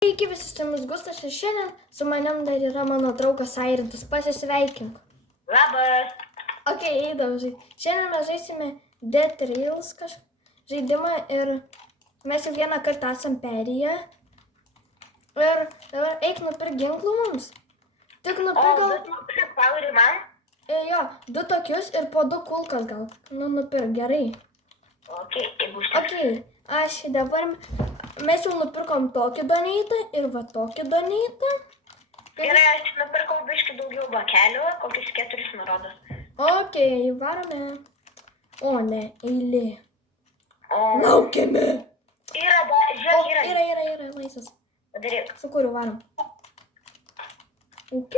Sveiki visi, su jumis Gustas ir šiandien su manim dar yra mano draugas Airintas. Pasisveikink. Labas. Ok, eidam žaisti. Šiandien mes žaisime Dead Trails žaidimą ir mes jau vieną kartą esam perėję. Ir dabar eik nupirk ginklų mums. Tik nupirk gal... O, nupirk powerį man? Jo, 2 tokius ir po 2 kulkas gal. Nupirk, gerai. Ok, jeigu užteks. Ok, aš dabar... Mes jau nupirkom tokį donatą ir va tokį donatą. Gerai, aš nupirkau biškį daugiau bakelių, kokius 4 nurodos. Ok, varome. O ne, eilė. O... Laukiame. Žiūrėk, Yra, laisvas. Padaryk. Su kuriuo varom. Ok.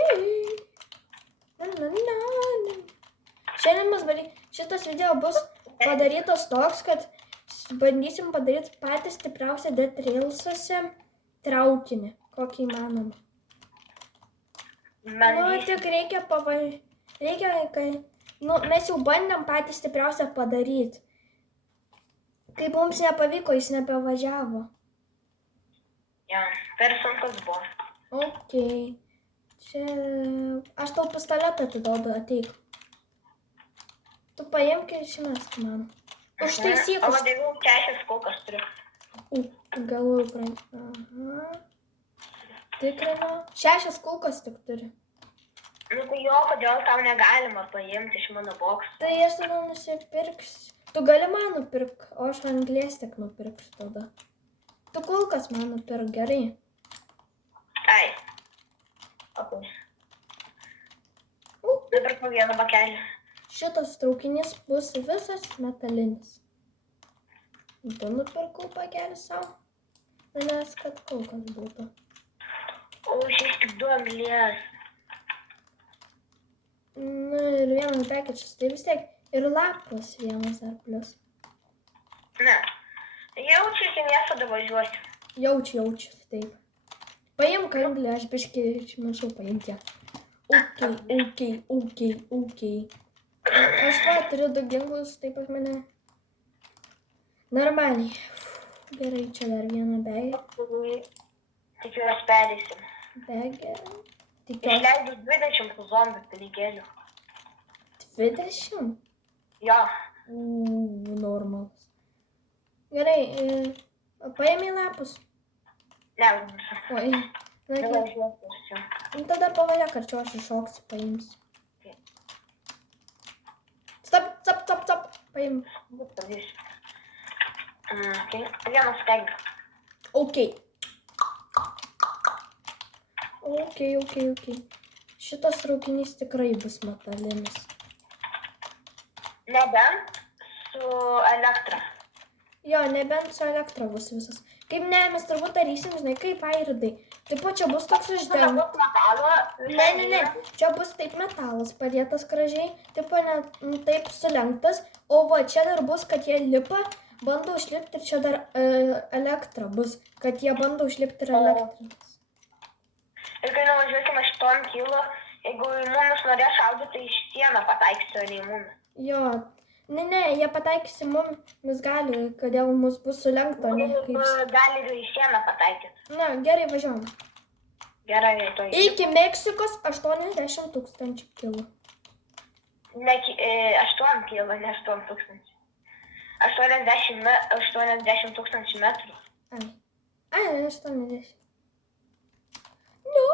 Šiandien šitas video bus padarytas toks, kad bandysim padaryti patį stipriausią Dead Trailsuose traukinį, kokį įmanoma. Tik reikia mes jau bandėm patį stipriausią padaryti. Kai mums nepavyko, jis nebevažiavo. Ja, per sunkus buvo. Ok. Čia... Aš tau pistoletą atiduodu, ateik. Tu paimk ir išmesk man. Užtaisyk. O vadinau, 6 kulkas turiu. Galvoju, aha. Tikrinu. 6 kulkas tik turi. Nu tai jo, kodėl tau negalima paimti iš mano boksų? Tai aš tada nusipirksiu. Tu gali man nupirk, o aš anglės tik nupirksiu tada. Tu kulkas man nupirk, gerai. Ai. Ok. Nupirkau vieną bakelį. Šitas traukinys bus visas metalinis. Tu nupirkau pakelį savo, nes kad kulkas būtų. O šis tik 2 anglės. Na ir vienas pakečius, tai vis tiek ir lapas vienas dar plus. Ne, jaučiu, iki miesto davažiuosiu. Jaučiu, taip. Paimk anglį, aš biškį išmešau paimti ją. Ok. Aš turiu 2 ginklus, taip pas mane. Normaliai. Gerai, čia dar vieną begę. Tikiuosi perėsim. Begę. Išleidus 20 zombių pinigėlių. 20? Jo. Normalas. Gerai, paėmė lapus. Ne, Oi. Tada pavažiuok, ar čia aš iššoksiu, paimsiu. Stop, paim. Vienas steng. Ok. Šitas traukinys tikrai bus metalinis. Nebent su elektra. Jo, nebent su elektra bus visas. Kaip ne, mes turbūt darysim, žinai, kaip Airidai. Taip pat čia bus toks uždengimas. Ne. Čia bus taip metalas padėtas gražiai. Taip pat taip sulenktas. O va, čia dar bus, kad jie lipa, bando užlipti ir čia dar elektra bus. Kad jie bando užlipti ir elektros. Ir kai nuvažiuosim 8 kilo, jeigu imunus norės šaudyti, tai iš sieną pataikysiu, ar imunus. Jo. Ne, jie pataikys į mumis gali, kodėl mus bus sulenkta. Gali ir į sieną pataikyti. Na, gerai, važiuojam. Gerai, to Iki Meksikos 80 000 kilų. Ne, 8 kilo, ne 8 tūkstančių. 80 000 metrų. Ai, 80. No.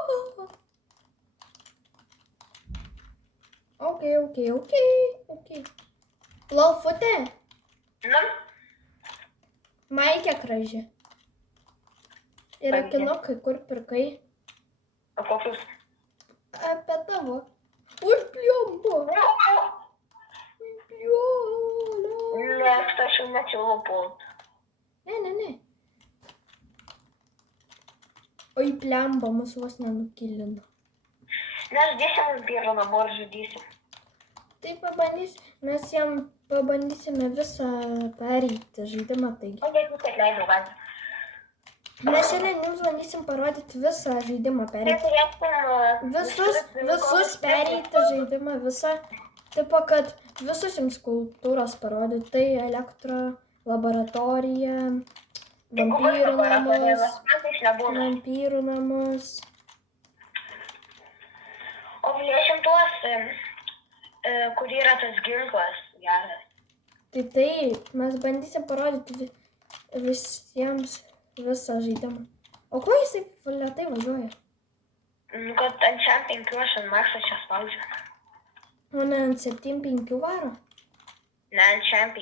Ok. Lolfutė? Nu? Maikė graži. Ir akinukai, kur pirkai? O kokius? Apie tavo. Užbliombo. Ne, aš jau nečiau pult. Ne. O į plemba mus vos nenukilino. Mes dėsim vampyrų namo ir žudysim. Tai mes jam pabandysime visą pereiti žaidimą, taigi. O jeigu taip leidau, man. Mes šiandien jums bandysim parodyti visą žaidimą pereiti. Visus pereiti žaidimą, visą. Taip, kad visus jums kultūros parodyti. Tai elektra, laboratorija, Vampyrų namus. Man tai nebūna. Vampyrų namus. O plėšim tuos, kur yra tas ginklas geras. Tai taip, mes bandysim parodyti visiems visą žaidimą. O kuo jisai lėtai važiuoja? Nu, kad ant šiam 5 aš ant makso čia spaudžiu. O ne ant 7.5 varo? Ne ant šiam 5.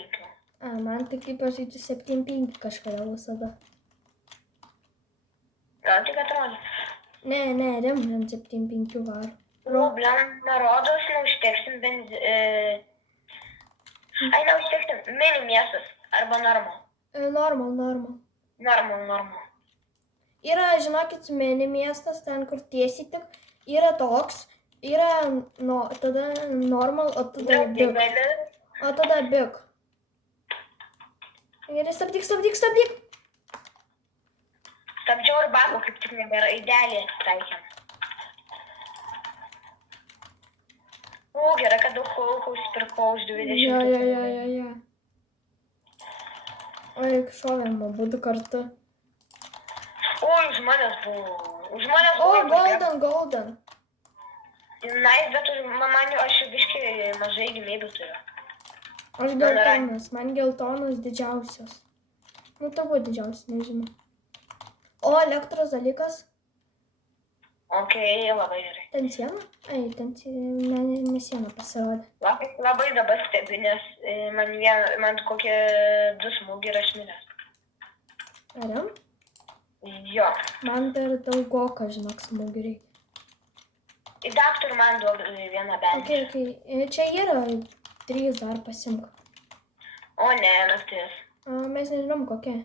A, man tai kaip pažaidžiu 7.5 kažkodėl visada. Gal tik atrodo. Ne, rimai ant 7.5 varo. Problema rodos, neužteksim Ai, neužteksim. Mini miestas. Arba normal. Normal. Normal. Yra, žinokit, mini miestas, ten kur tiesiai tik, yra toks, yra tada normal, o tada big. O tada big. Gerai, stabdyk. Stabdžiau ir bako, kaip tik nebėra. Idealiai atsitaikėm. O, gerai, kad daug hulkus pirkau už 20. Ja. Oi, šovėm abudu kartu. Oi, už manęs buvo. O, golden. Nice, bet aš biškai mažai gyvybių turiu. Aš geltonas, man geltonas didžiausias. Nu, tavo didžiausias, nežinau. O, elektros dalykas. Ok, labai gerai. Ten siena? Ai, ten ne siena pasirodė. Labai dabar stebi, nes man kokie 2 smūgiai ir aš miręs. Aram? Jo. Man dar daugoka, žinok, smūgių reikia. Į daktarų man duok vieną bendrį. Ok. Čia yra 3 dar pasimk. O ne, naktis. Mes nežinom kokia.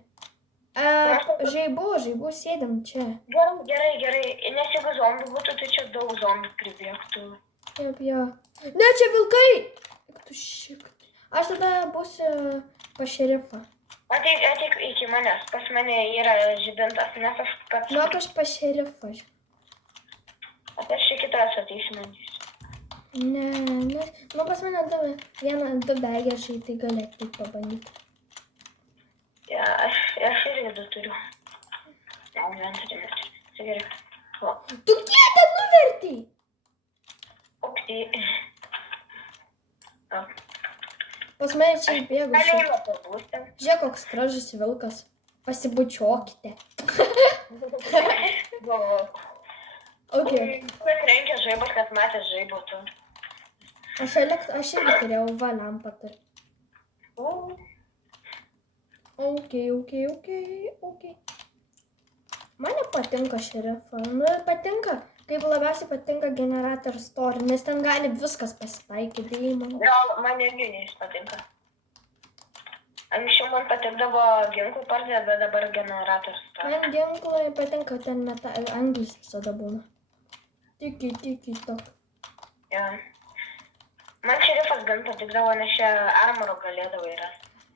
Žaibų sėdam čia. Gerai. Nes jeigu zombių būtų, tai čia daug zombių pribėgtų. Taip, jo. Ne, čia vilkai! Tu šik. Aš tada būsiu pas šerifą. Ateik iki manęs. Pas mane yra žibintas, nes aš pats... Nu, aš pas šerifą. Aš čia kitas ateisiu manys. Ne. Nu, pas mane 2 begeržiai, tai galėtų pabandyti. Ja, aš irgi 2 turiu. Ne, inventorių. Tai gerai. Tu kiek ten nuvertei? Upti. Pas mane čia įbėgo. Galėjau pabūsti. Žiūrėk, koks gražus vilkas. Pasibučiuokite. Ok. Kas rengia žaibas, kad matęs žaibo tu. Aš irgi turėjau lempą turiu. Ok. Man nepatinka šerifą. Nu, patinka, kaip labiausiai patinka generator story, nes ten gali viskas pasitaikyti. Man irgi jis patinka. Anksčiau man patikdavo ginklų partija, bet dabar generator story. Man ginklai patinka, ten anglis visada būna. Tiki tok. Ja. Man šerifas gan patikdavo, nes čia armoro galėdavo yra.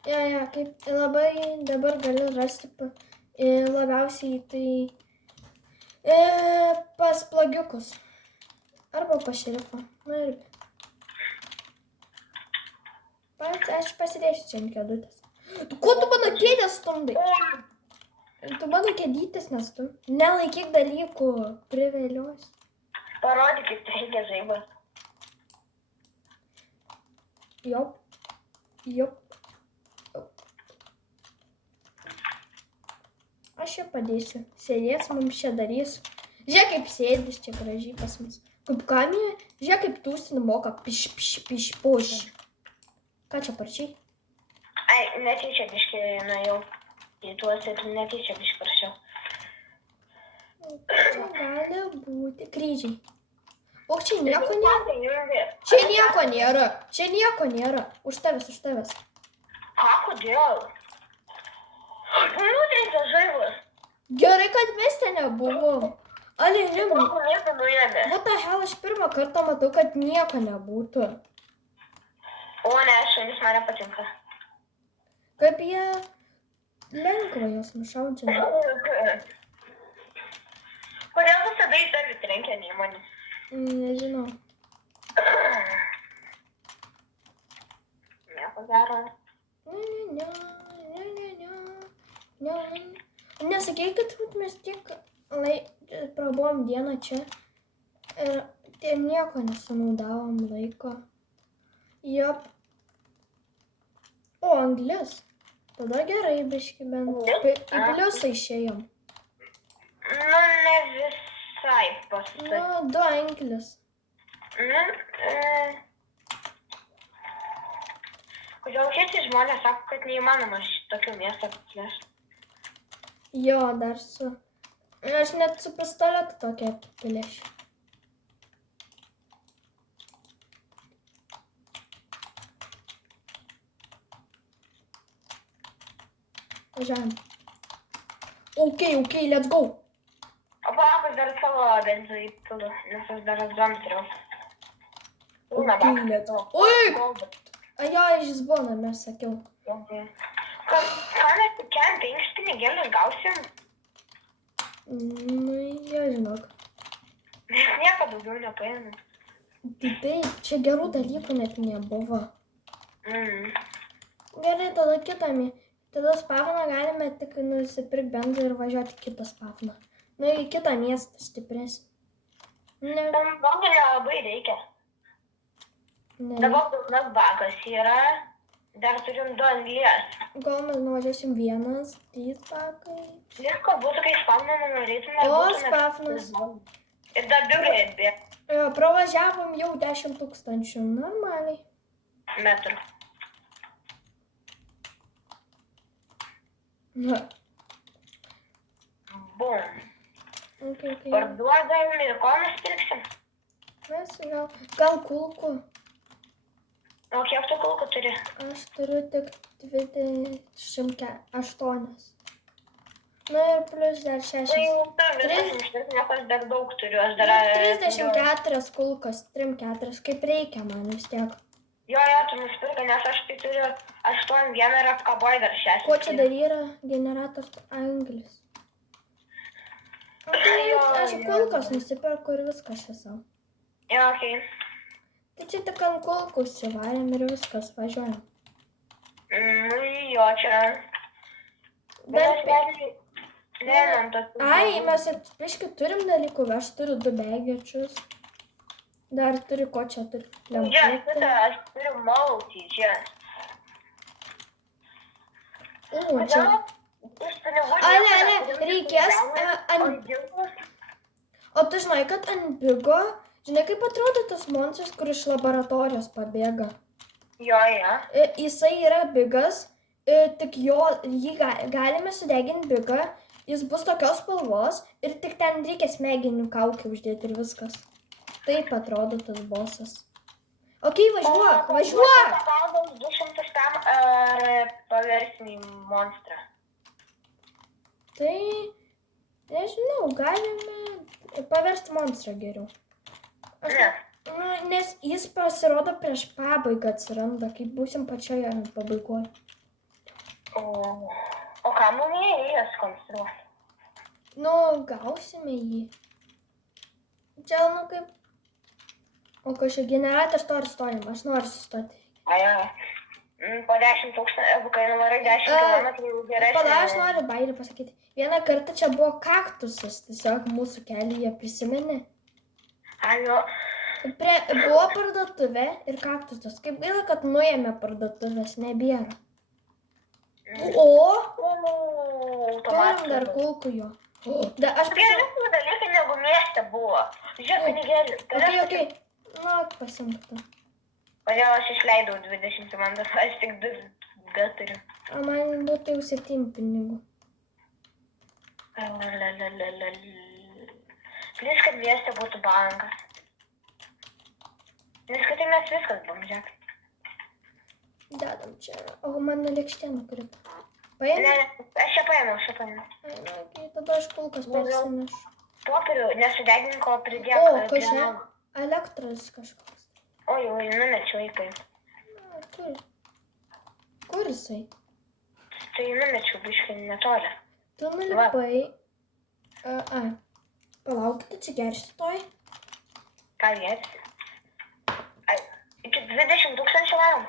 Ja, kaip labai dabar gali rasti labiausiai tai pas plagiukus. Arba pas šerifą. Nu ir... Aš pasidėsiu čia ant kėdutės. Ko tu mano kėdės stumdai? Tu mano kėdytės nestum. Nelaikyk dalykų, privelios. Parodyk, kaip tai reikia žaibas. Jop. Aš čia padėsiu. Sėdės mums čia darys. Žiūrėk, kaip sėdės čia gražiai pas mus. Kaip kamėje. Žiūrėk, kaip tūstinį moka. Piš. Ką čia parčiai? Ai, netyčia biškai nuėjau į tuos ir netyčia biškai prašiau. Čia gali būti kryžiai. O čia nieko nėra. Čia nieko nėra. Už tavęs. Ką, kodėl? Nutrenkė žaibas. Gerai, kad mes ten nebuvom. Ale, rimai. Nieko nuėmė. What the hell, aš pirmą kartą matau, kad nieko nebūtų. O ne, šunis man nepatinka. Kaip jie lengva jos nušaudžia. Kodėl visada į tavį trenkia, nei mane? Nežinau. Nieko gero. Ne. Nesakei, kad vat mes tiek prabuvom dieną čia ir nieko nesunaudavom laiko. Jop. O, anglis. Tada gerai, biški bent. Į pliusą išėjom. Nu, ne visai pasakysiu. Nu, 2 anglis. Kodėl kiti žmonės sako, kad neįmanoma šitokio miesto plėšti? Jo, dar su... Aš net su pistoletu tokia plėšiu. Važiavim. Ok, let's go. O palauk, aš dar savo benzą įpilu, nes aš dar atžam turiu. Oi! Jo, jis buvo name, sakiau. Ką mes kem 5 pinigėlius gausim? Nu, jo, žinok. Mes nieko daugiau nepaėmėm. Taip, čia gerų dalykų net nebuvo. Gerai, tada kitame. Tada spavną galime tik nusipirkti benzą ir važiuoti kitą spavną. Nu, į kitą miestą stipresnį. Tam bangų nelabai reikia. Dabar pilnas bakas yra, dar turim 2 anglies. Gal mes nuvažiuosim 1, 3 bakai. Visko būtų, kai spavną nuvarytume. O, spavnas. Ir dar biurai atbėg. Pravažiavom jau 10 000, normaliai. Metrų. Na. Bum. Okay. Parduodam ir ko mes pirksim? Mes gal kulkų. O kiek tu kulkų turi? Aš turiu tik 28. Nu ir plus dar 6. Tai jau nes aš dar daug turiu. Aš dar... 34 kulkos, 3-4, kaip reikia man vis tiek. Jo, tu nusipirka, nes aš tai turiu 8 vieną ir apkaboj dar 6. Ko čia dar yra? Generatorius anglis. Aš kulkos nusipirku ir viskas čia savo. Jo, okei. Tai čia tik ant kulkų užsivarėm ir viskas, važiuojam. Nu, jo, čia... Ai, mes biškį turim dalykų, aš turiu 2 begečius. Dar turi ko čia turi? Lemputę. Aš turiu maltį čia. Čia. Ale, reikės O tu žinai, kad ant bigo, žinai, kaip atrodo tas monstras, kur iš laboratorijos pabėga? Jo. Jisai yra bigas, tik jį galime sudeginti bigą, jis bus tokios spalvos ir tik ten reikia smegenų kaukę uždėti ir viskas. Taip atrodo tas bossas. Okei, važiuok! Pagalbos 200 tam ar paversim į monstrą? Tai, nežinau, galime paversti monstrą geriau. Nes jis pasirodo prieš pabaigą atsiranda, kai būsim pačioje pabaigoje. O ką mums reikės konstruoti? Gausime jį. Čia, kaip... O kažkaip generatorius to ir stojim, aš noriu sustoti. Po 10 000, jeigu kai nuvarai 10 km, geresnė. Pala, aš noriu bairį pasakyti. Vieną kartą čia buvo kaktusas, tiesiog mūsų kelyje, prisimeni? Buvo parduotuvė ir kaktusas. Kaip gaila, kad nuėmė parduotuvės, nebėra. Turim dar kulkų jo. Aš geresnį dalyką negu mieste buvo. Žiūrėk, pinigėlį. Okei. Pasimk tu. Kodėl aš išleidau 20 man, aš tik 2 turiu. O man būtų jau 7 pinigų. Plius, kad mieste būtų bankas. Nes kad tai mes viskas buvom, žiūrėk. Dedam čia. O mano lėkštė nukrito. Paėmė? Ne, aš čia paėmiau. Tada aš kulkas persinešu. Popierių nesudeginko pridėk. O, kažkaip. Elektros kažkoks. Oi, numečiau į kaip. Kur jisai? Tai numečiau biškai netoli. Tu nulipai. Palaukit, atsigersiu toj. Ką gersi? Iki 20 000 varom.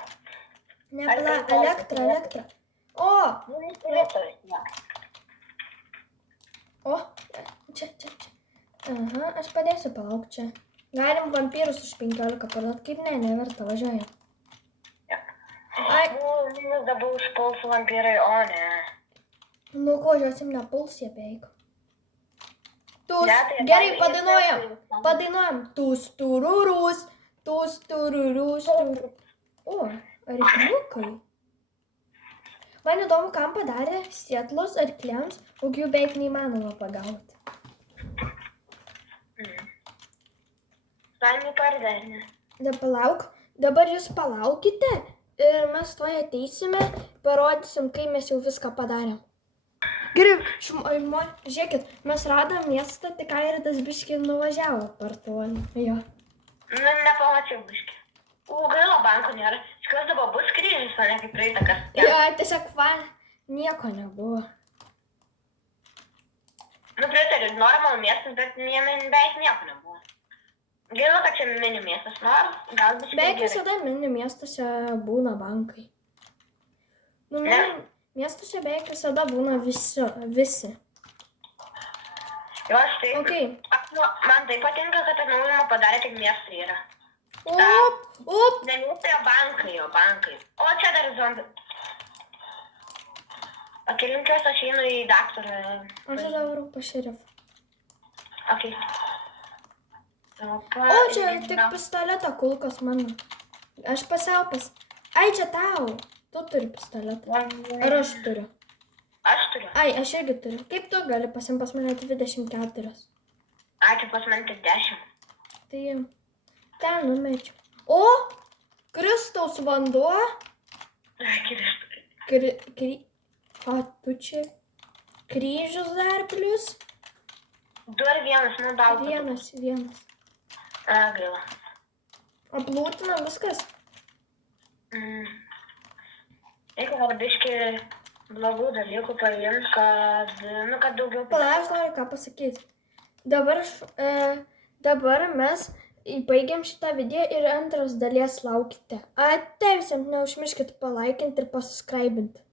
Ne, elektra. O! O, čia. Aha, aš padėsiu, palauk čia. Galim vampyrus už 15 parduot, kaip ne, neverta, važiuoja. Ai. Mums dabar užpuls vampyrai, o ne. Nu, ko, žiosim nepuls jie beveik. Tus, Ne, tai gerai, dar- padainuojam. Tus tururus, tus tururus. O, arkliukai. Man įdomu, kam padarė sėtlos arkliams, o jų beveik neįmanoma pagauti. Laimė pardavinė. Dabar jūs palaukite ir mes to ateisime, parodysim, kai mes jau viską padarėm. Gerai, žiūrėkit, mes radom miestą, tik Airidas biškį nuvažiavo per tolį. Jo. Nu, nepamačiau biškį. Gaila, banko nėra. Tikiuosi dabar bus kryžius, o ne kaip praeitą kartą. Jo, tiesiog nieko nebuvo. Nu, pritariu, normal miestas, bet jame beveik nieko nebuvo. Gaila, kad čia mini miestas, nors gal biškį Beveik gerai. visada mini miestuose būna bankai. Nu, mini miestuose beveik visada būna visi. Jo, aš taip. Okay. Man tai patinka, kad atnaujinimą padarė, tik miestai yra. Up. Ne miestai, o bankai. O čia dar zombi. Kelinkios aš einu į daktarą. Aš tada varau pas šerifą. Ok. O, čia tik pistoleto kulkos mano. Aš pasiaupas. Ai, čia tau. Tu turi pistoletą. Ar aš turiu? Aš turiu. Ai, aš irgi turiu. Kaip tu gali pasim pas mane 24? Ačiū, pas mane tik 10. Tai ten numečiau. O, Kristaus vanduo. O, tu čia. Kryžius dar plius. 2 ir 1, nu daug. Vienas. Gaila. Aplūtina viskas. Jeigu dar biškį blogų dalykų paimt, kad daugiau... Pala, aš noriu ką pasakyti. Dabar mes baigiam šitą video ir antros dalies laukite. Ate visiems neužmirškit palaikinti ir pasubscribinti.